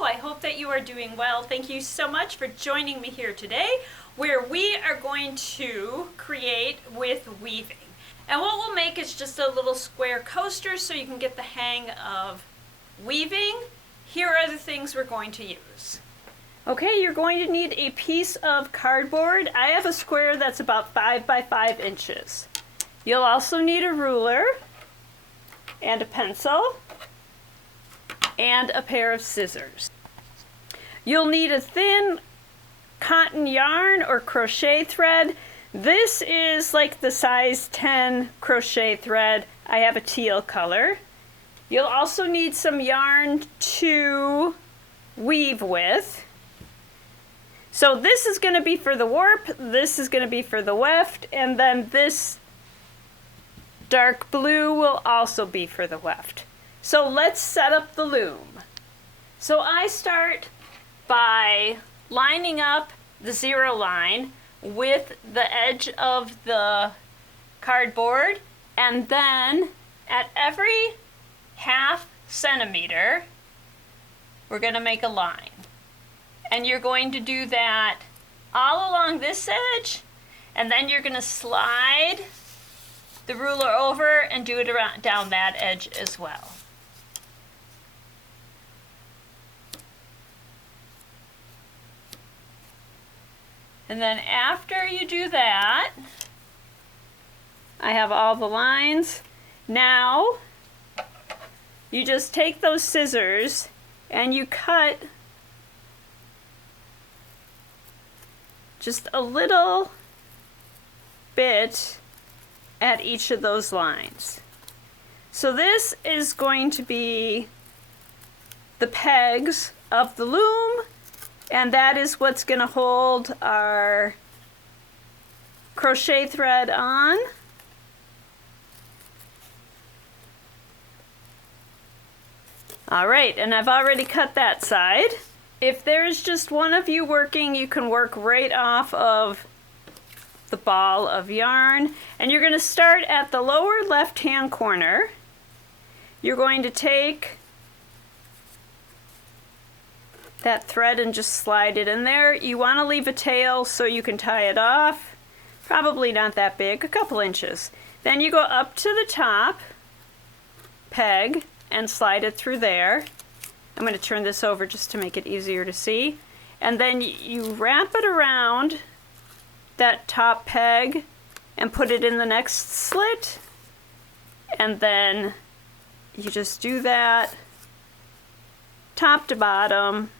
Hello, I hope that you are doing well. Thank you so much for joining me here today, where we are going to create with weaving. And what we'll make is just a little square coaster so you can get the hang of weaving. Here are the things we're going to use. Okay, you're going to need a piece of cardboard. I have a square that's about 5 by 5 inches. You'll also need a ruler and a pencil and a pair of scissors. You'll need a thin cotton yarn or crochet thread. This is like the size 10 crochet thread. I have a teal color. You'll also need some yarn to weave with. So this is going to be for the warp, this is going to be for the weft, and then this dark blue will also be for the weft. So let's set up the loom. So I start by lining up the 0 line with the edge of the cardboard, and then at every ½ centimeter we're going to make a line. And you're going to do that all along this edge, and then you're going to slide the ruler over and do it around down that edge as well. And then after you do that, I have all the lines. Now, you just take those scissors and you cut just a little bit at each of those lines. So this is going to be the pegs of the loom, and that is what's going to hold our crochet thread on. All right, and I've already cut that side. If there's just one of you working, you can work right off of the ball of yarn. And you're going to start at the lower left-hand corner. You're going to take that thread and just slide it in there. You want to leave a tail so you can tie it off. Probably not that big, a couple inches. Then you go up to the top peg and slide it through there. I'm going to turn this over just to make it easier to see. And then you wrap it around that top peg and put it in the next slit. And then you just do that top to bottom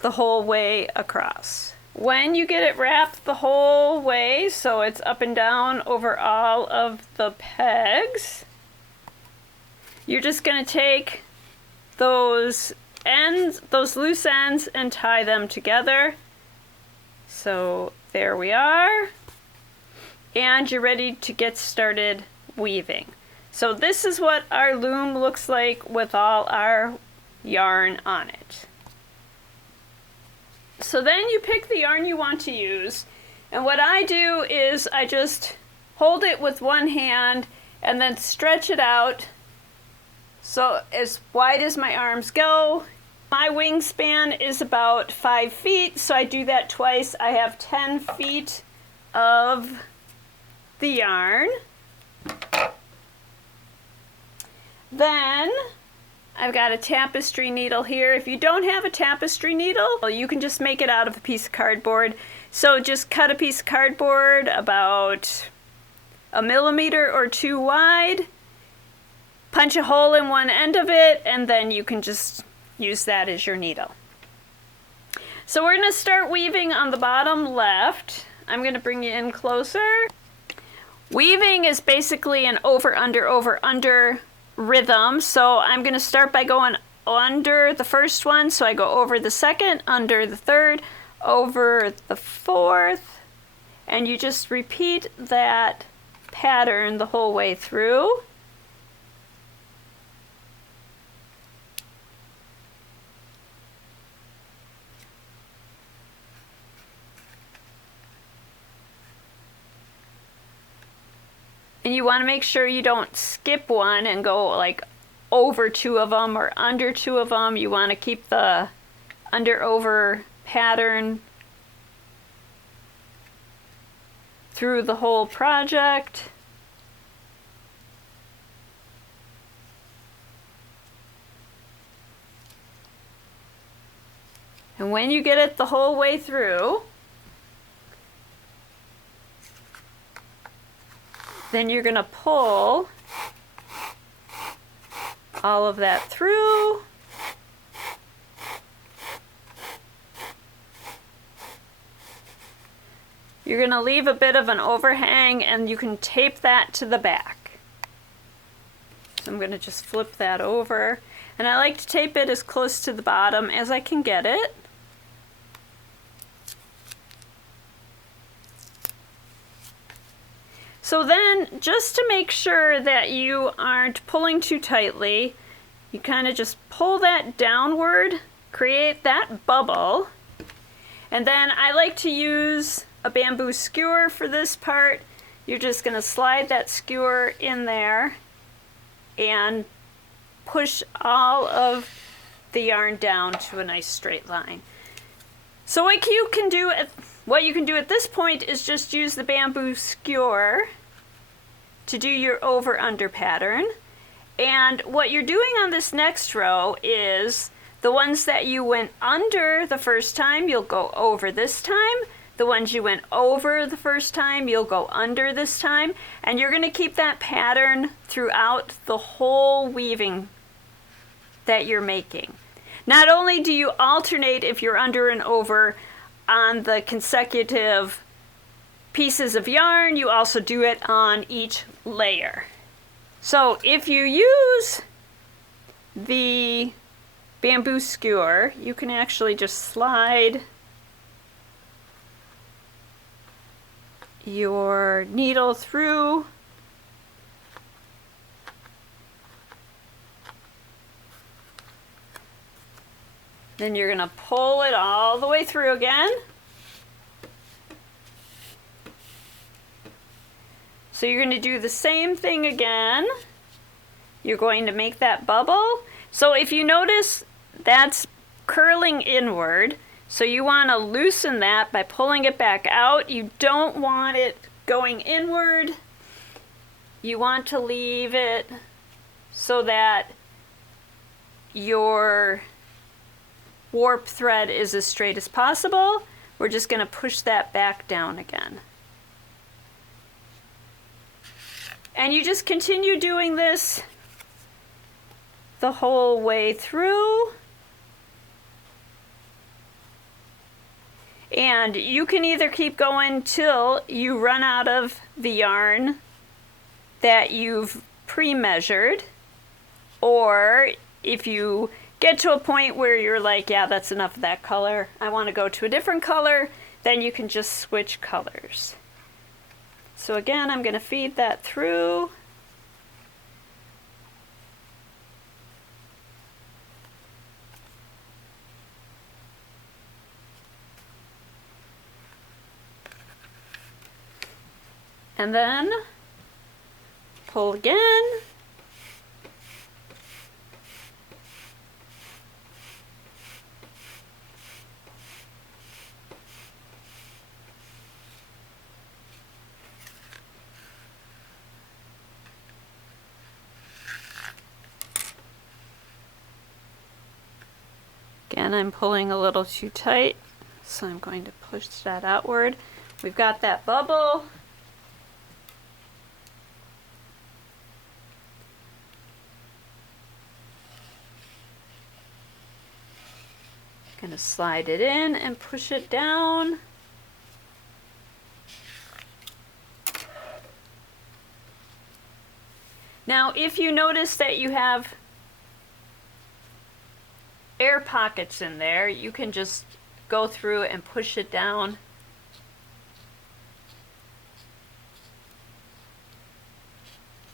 the whole way across. When you get it wrapped the whole way, so it's up and down over all of the pegs, you're just going to take those ends, those loose ends, and tie them together. So there we are. And you're ready to get started weaving. So this is what our loom looks like with all our yarn on it. So then you pick the yarn you want to use, and what I do is I just hold it with one hand and then stretch it out so as wide as my arms go. My wingspan is about 5 feet, so I do that twice. I have 10 feet of the yarn. Then I've got a tapestry needle here. If you don't have a tapestry needle, you can just make it out of a piece of cardboard. So just cut a piece of cardboard about 1 millimeter or 2 wide, punch a hole in one end of it, and then you can just use that as your needle. So we're going to start weaving on the bottom left. I'm going to bring you in closer. Weaving is basically an over, under rhythm. So I'm going to start by going under the first one. So I go over the second, under the third, over the fourth, and you just repeat that pattern the whole way through. And you want to make sure you don't skip one and go like over 2 of them or under 2 of them. You want to keep the under-over pattern through the whole project. And when you get it the whole way through, then you're going to pull all of that through. You're going to leave a bit of an overhang, and you can tape that to the back. So I'm going to just flip that over. And I like to tape it as close to the bottom as I can get it. So then, just to make sure that you aren't pulling too tightly, you kind of just pull that downward, create that bubble, and then I like to use a bamboo skewer for this part. You're just going to slide that skewer in there and push all of the yarn down to a nice straight line. So what you can do at this point is just use the bamboo skewer to do your over-under pattern. And what you're doing on this next row is the ones that you went under the first time, you'll go over this time. The ones you went over the first time, you'll go under this time. And you're going to keep that pattern throughout the whole weaving that you're making. Not only do you alternate if you're under and over on the consecutive pieces of yarn, you also do it on each layer. So if you use the bamboo skewer, you can actually just slide your needle through then you're going to pull it all the way through again. So you're going to do the same thing again. You're going to make that bubble. So if you notice, that's curling inward. So you want to loosen that by pulling it back out. You don't want it going inward. You want to leave it so that your warp thread is as straight as possible. We're just going to push that back down again. And you just continue doing this the whole way through. And you can either keep going till you run out of the yarn that you've pre-measured, or if you get to a point where you're like, yeah, that's enough of that color, I want to go to a different color, then you can just switch colors. So again, I'm going to feed that through. And then pull again. Again, I'm pulling a little too tight, so I'm going to push that outward. We've got that bubble. Going to slide it in and push it down. Now, if you notice that you have air pockets in there, you can just go through and push it down.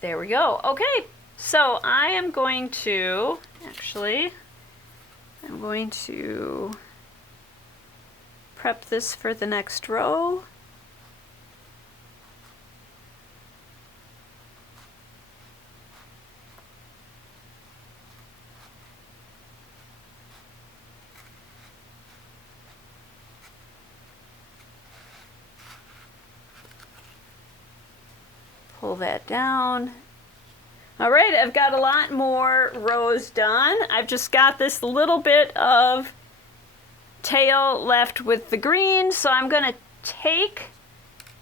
There we go. Okay, so I am going to, I'm going to prep this for the next row. Pull that down. All right, I've got a lot more rows done. I've just got this little bit of tail left with the green, so I'm going to take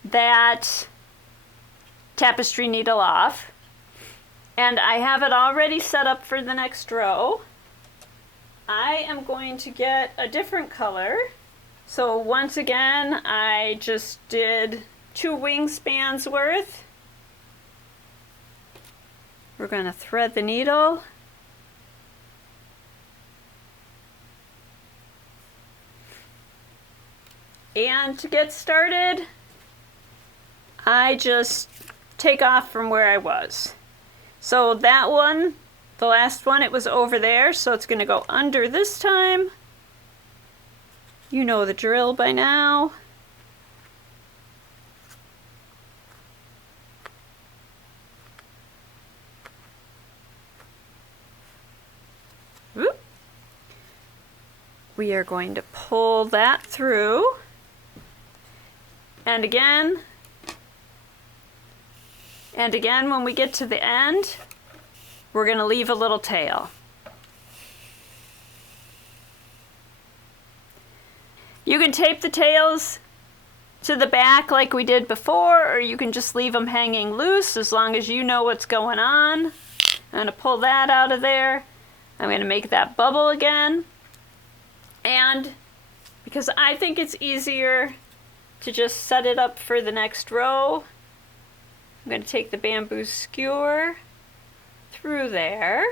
that tapestry needle off, and I have it already set up for the next row. I am going to get a different color. So once again, I just did 2 wingspans worth. We're going to thread the needle. And to get started, I just take off from where I was. So that one, the last one, it was over there, so it's going to go under this time. You know the drill by now. Whoop. We are going to pull that through. And again, when we get to the end, we're going to leave a little tail. You can tape the tails to the back like we did before, or you can just leave them hanging loose as long as you know what's going on. I'm going to pull that out of there. I'm going to make that bubble again. And because I think it's easier to just set it up for the next row, I'm going to take the bamboo skewer through there.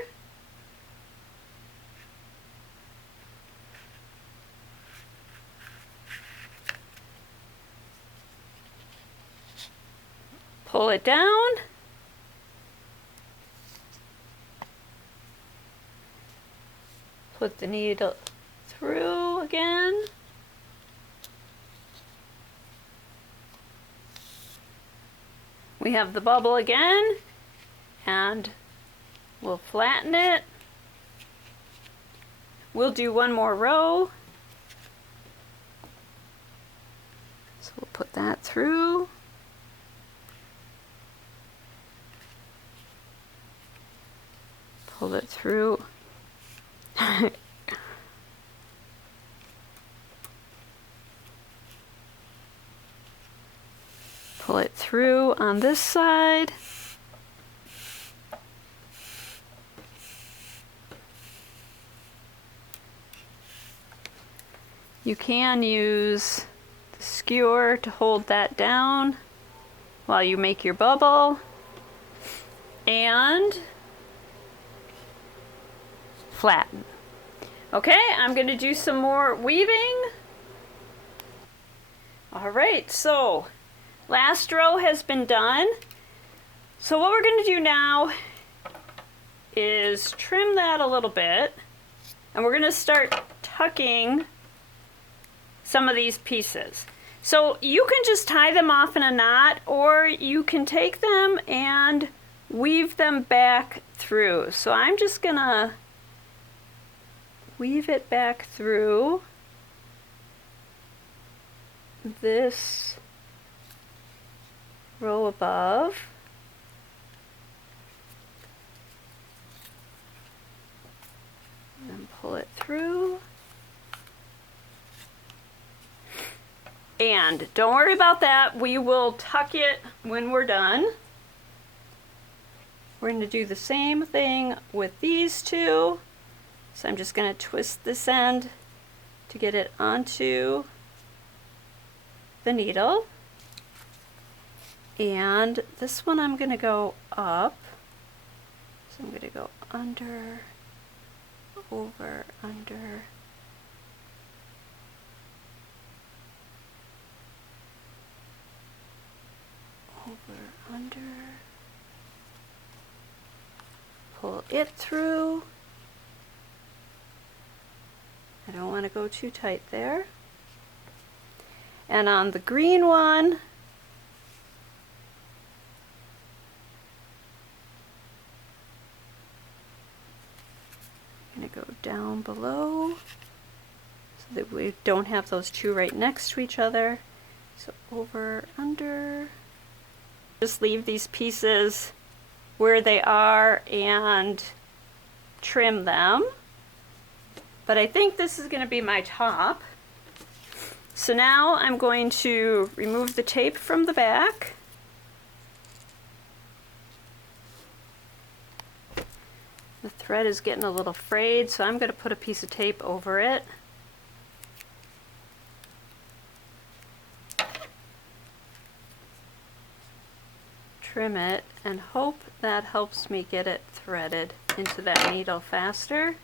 Pull it down. Put the needle through again. We have the bubble again, and we'll flatten it. We'll do one more row. So we'll put that through. Pull it through. Pull it through on this side. You can use the skewer to hold that down while you make your bubble. And flatten. Okay, I'm going to do some more weaving. All right, so last row has been done. So what we're going to do now is trim that a little bit, and we're going to start tucking some of these pieces. So you can just tie them off in a knot, or you can take them and weave them back through. So I'm just going to weave it back through this row above. And pull it through. And don't worry about that. We will tuck it when we're done. We're going to do the same thing with these two. So I'm just going to twist this end to get it onto the needle. And this one I'm going to go up. So I'm going to go under, over, under. Over, under. Pull it through. I don't want to go too tight there. And on the green one, I'm going to go down below so that we don't have those two right next to each other. So over, under, Just leave these pieces where they are and trim them. But I think this is going to be my top. So now I'm going to remove the tape from the back. The thread is getting a little frayed, so I'm going to put a piece of tape over it. Trim it and hope that helps me get it threaded into that needle faster.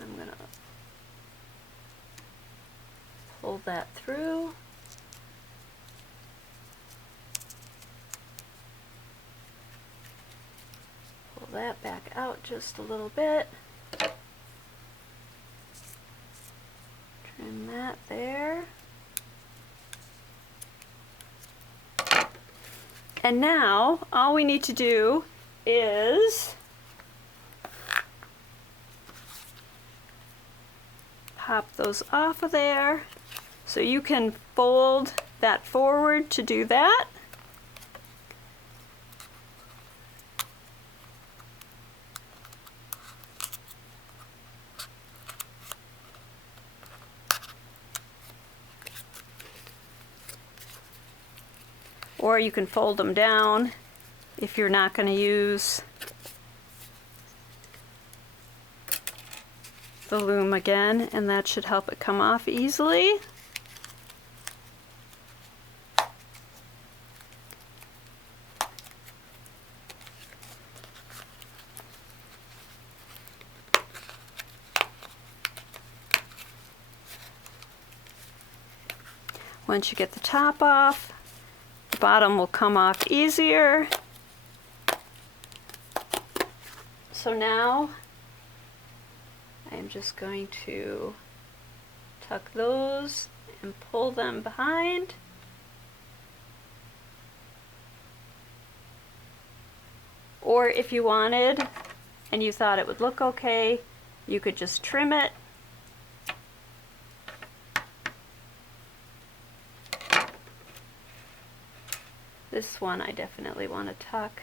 I'm going to pull that through. Pull that back out just a little bit. Trim that there. And now all we need to do is pop those off of there. So you can fold that forward to do that. Or you can fold them down if you're not going to use the loom again, and that should help it come off easily. Once you get the top off, the bottom will come off easier. So now I'm just going to tuck those and pull them behind. Or if you wanted and you thought it would look okay, you could just trim it. This one I definitely want to tuck.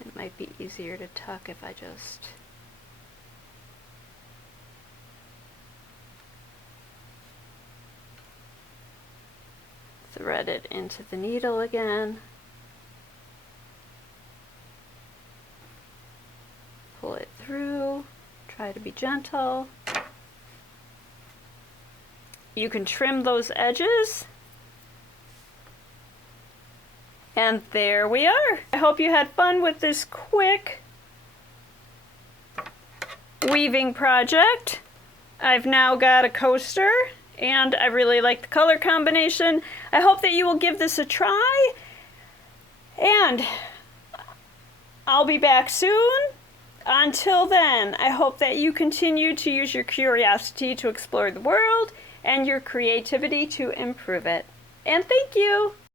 It might be easier to tuck if I just thread it into the needle again. Pull it through, try to be gentle. You can trim those edges. And there we are. I hope you had fun with this quick weaving project. I've now got a coaster and I really like the color combination. I hope that you will give this a try, and I'll be back soon. Until then, I hope that you continue to use your curiosity to explore the world and your creativity to improve it. And thank you!